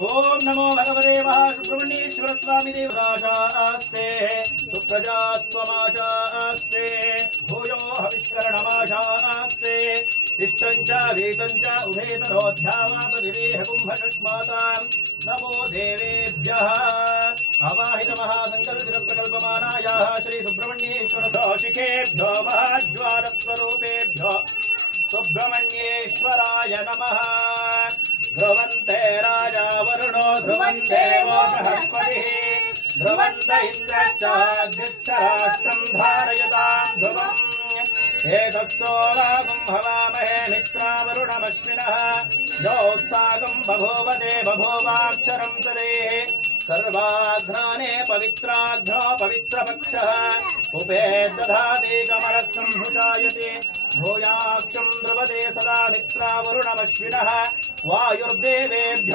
ओम नमो भगवते महासुब्रह्मण्येश्वर स्वामी देवराजास्ते सुप्रजास्त्वमाशास्ते भूयो हविष्करणमाशास्ते इष्टञ्च वीतञ्च उभेतरोऽध्यावापदिवेह कुम्भषट्मातां नमो देवेभ्यः आवाहित महासङ्कल्पितप्रकल्पमानायाः श्री सुब्रह्मण्येश्वर शिखेभ्यो महाज्वालस्वरूपेभ्यो सुब्रह्मण्येश्वराय नमः। ध्रुवन्ते राजा वरुणो ध्रुवन्ते वो बृहस्पतिः ध्रुवन्त इन्द्रश्चाग्निश्च राष्ट्रं धारयतां ध्रुवम् एतत्सोमागुं हवामहे मित्रावरुणमश्विनः योत्सागं बभूवते बभूवाक्षरं तदेः सर्वाघ्नाने पवित्राघ्नो पवित्रपक्षः उपेदधाति कमलः संभुषायते भूयाक्षं ध्रुवते सदा मित्रावरुणमश्विनः वायुर्देवेभ्यो